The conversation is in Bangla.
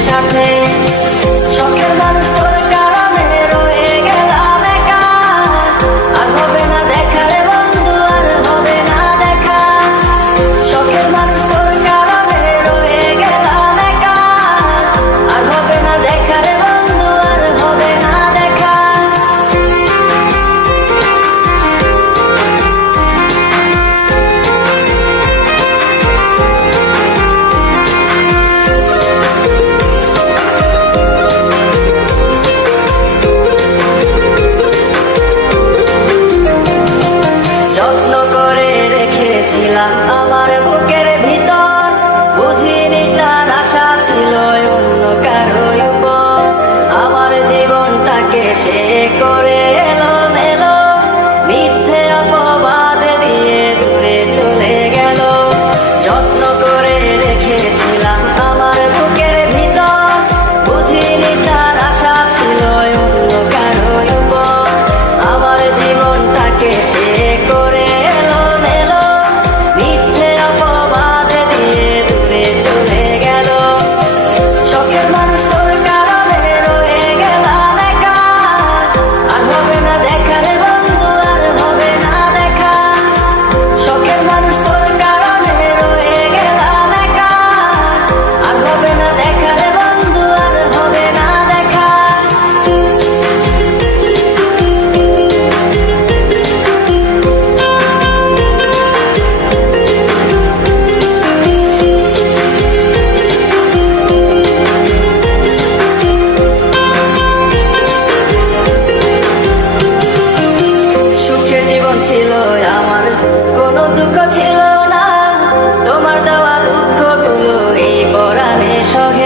সাথে not a book at দুঃখ ছিল না। তোমার দেওয়া দুঃখগুলো এই পরাণে সহে